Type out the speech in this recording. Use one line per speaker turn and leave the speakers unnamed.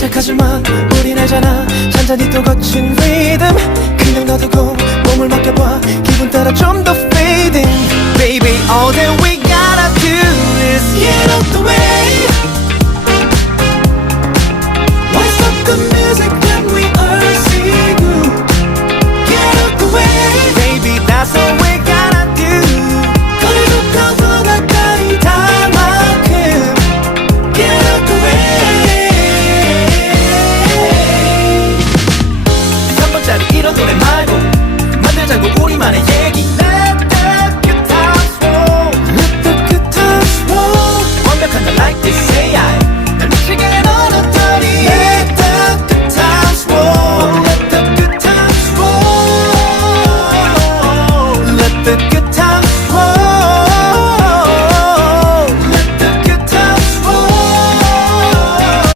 시작하지마 우린 알잖아 잔잔히 또 거친 리듬 그냥 놔두고 몸을 맡겨봐 기분 따라 좀더 이런 노래 말고 만들자고 우리만의 얘기 Let the guitars roll Let the guitars roll 완벽한 날 like this AI 날 미치게 너는 더니 Let the guitars roll Let the guitars roll Let the